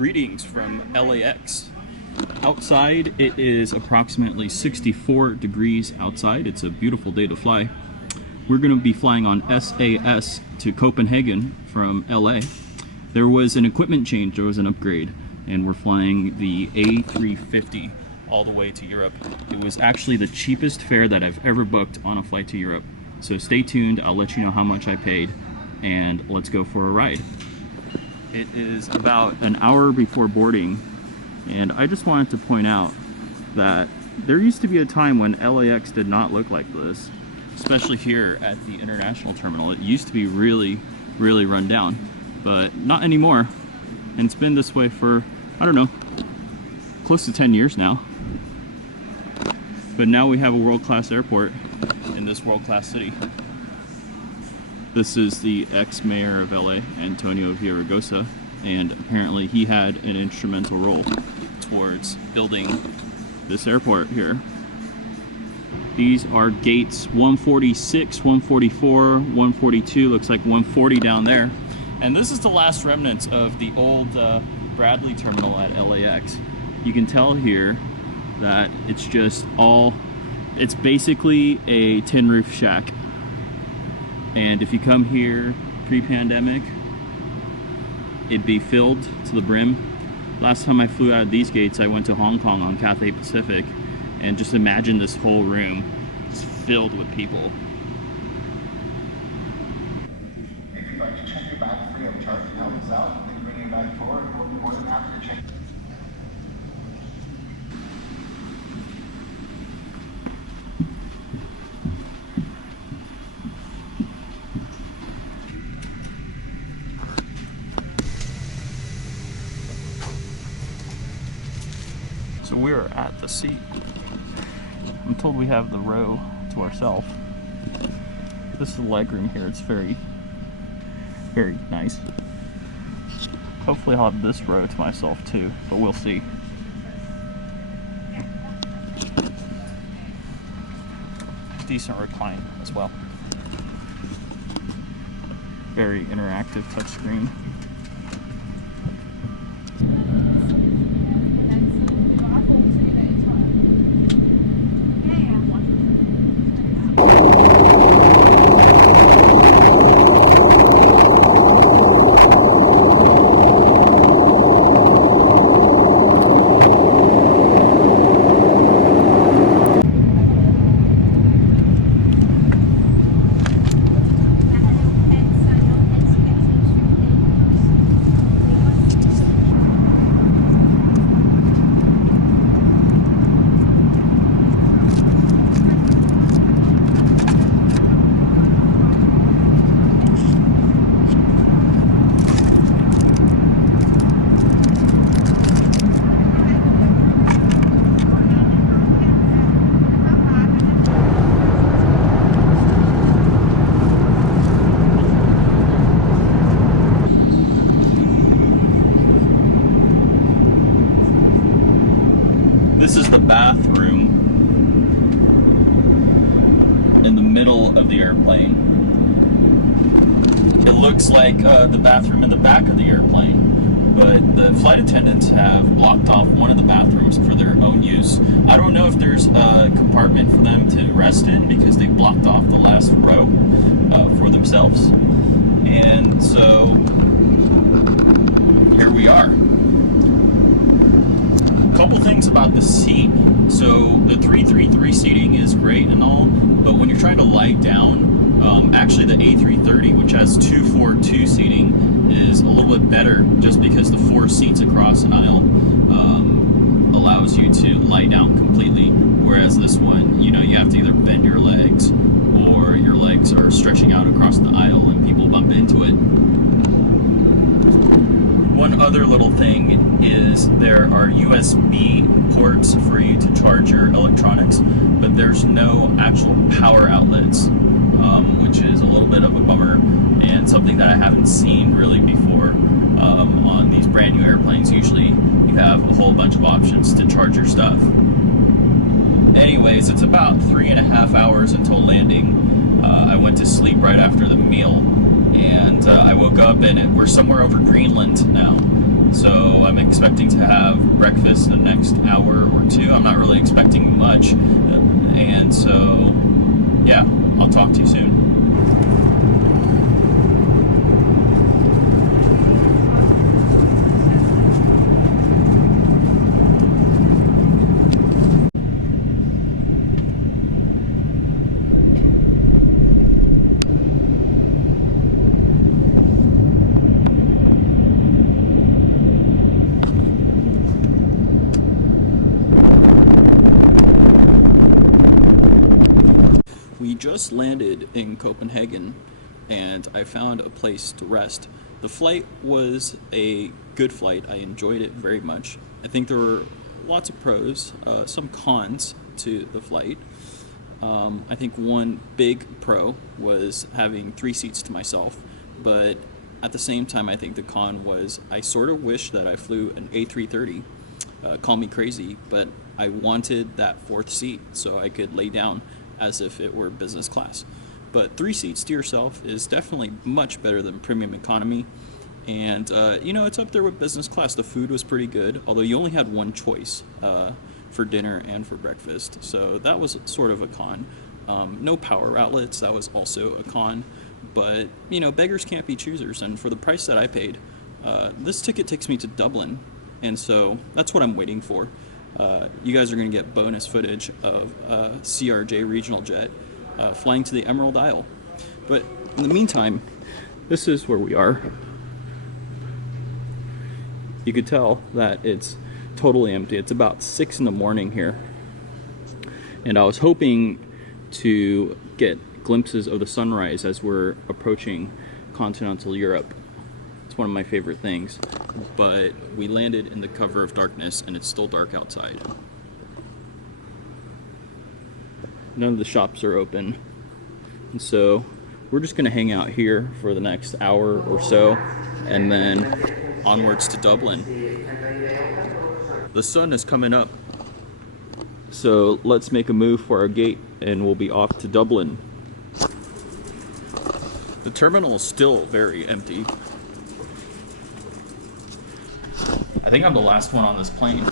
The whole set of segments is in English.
Greetings from LAX. Outside it is approximately 64 degrees outside. It's a beautiful day to fly. We're going to be flying on SAS to Copenhagen from LA. There was an equipment change, there was an upgrade, and we're flying the A350 all the way to Europe. It was actually the cheapest fare that I've ever booked on a flight to Europe. So stay tuned, I'll let you know how much I paid, and let's go for a ride. It is about an hour before boarding, and I just wanted to point out that there used to be a time when LAX did not look like this, especially here at the international terminal. It used to be really run down, but not anymore. And it's been this way for, I don't know, close to 10 years now. But now we have a world-class airport in this world-class city. This is the ex-mayor of LA, Antonio Villaraigosa, and apparently he had an instrumental role towards building this airport here. These are gates 146, 144, 142, looks like 140 down there. And this is the last remnants of the old Bradley terminal at LAX. You can tell here that it's just all, it's basically a tin roof shack. And if you come here pre-pandemic, it'd be filled to the brim. Last time I flew out of these gates, I went to Hong Kong on Cathay Pacific, and just imagine this whole room is filled with people. If you'd like to check your bag free of charge to help us out, then bring your bag forward and we'll be more than happy to check. So we're at the seat. I'm told we have the row to ourselves. This is the legroom here. It's very nice. Hopefully I'll have this row to myself too, but we'll see. Decent recline as well. Very interactive touchscreen. This is the bathroom in the middle of the airplane. It looks like the bathroom in the back of the airplane, but the flight attendants have blocked off one of the bathrooms for their own use. I don't know if there's a compartment for them to rest in because they blocked off the last row for themselves. And so here we are. Couple things about the seat. So the 333 seating is great and all, but when you're trying to lie down, actually the A330, which has 242 seating, is a little bit better just because the 4 seats across an aisle allows you to lie down completely, whereas this one, you know, you have to either bend your legs or your legs are stretching out across the aisle and people bump into it. One other little thing is there are USB ports for you to charge your electronics, but there's no actual power outlets, which is a little bit of a bummer and something that I haven't seen really before on these brand new airplanes. Usually you have a whole bunch of options to charge your stuff. Anyways, it's about 3.5 hours until landing. I went to sleep right after the meal, and I woke up and we're somewhere over Greenland now. So I'm expecting to have breakfast in the next hour or two. I'm not really expecting much. And so, yeah, I'll talk to you soon. We just landed in Copenhagen and I found a place to rest. The flight was a good flight. I enjoyed it very much. I think there were lots of pros, some cons to the flight. I think one big pro was having 3 seats to myself, but at the same time I think the con was I sort of wish that I flew an A330. Call me crazy, but I wanted that 4th seat so I could lay down as if it were business class. But 3 seats to yourself is definitely much better than premium economy. And you know, it's up there with business class. The food was pretty good, although you only had one choice for dinner and for breakfast. So that was sort of a con. No power outlets, that was also a con. But you know, beggars can't be choosers. And for the price that I paid, this ticket takes me to Dublin. And so that's what I'm waiting for. You guys are going to get bonus footage of CRJ regional jet flying to the Emerald Isle. But in the meantime, this is where we are. You could tell that it's totally empty. It's about 6 in the morning here. And I was hoping to get glimpses of the sunrise as we're approaching continental Europe. It's one of my favorite things. But we landed in the cover of darkness and it's still dark outside. None of the shops are open. And so we're just gonna hang out here for the next hour or so and then onwards to Dublin. The sun is coming up. So let's make a move for our gate and we'll be off to Dublin. The terminal is still very empty. I think I'm the last one on this plane.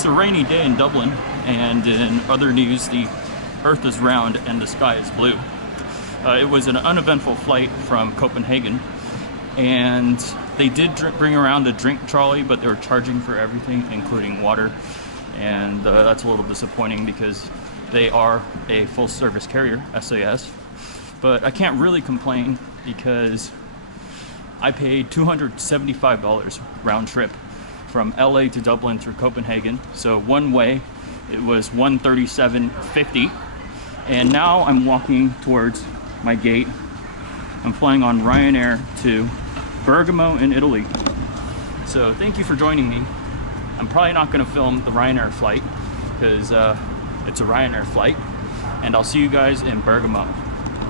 It's a rainy day in Dublin, and in other news, the earth is round and the sky is blue. It was an uneventful flight from Copenhagen, and they did bring around a drink trolley, but they were charging for everything, including water, and that's a little disappointing because they are a full-service carrier, SAS. But I can't really complain because I paid $275 round trip from LA to Dublin through Copenhagen. So one way it was $137.50, and now I'm walking towards my gate. I'm flying on Ryanair to Bergamo in Italy. So thank you for joining me. I'm probably not going to film the Ryanair flight because it's a Ryanair flight, and I'll see you guys in Bergamo.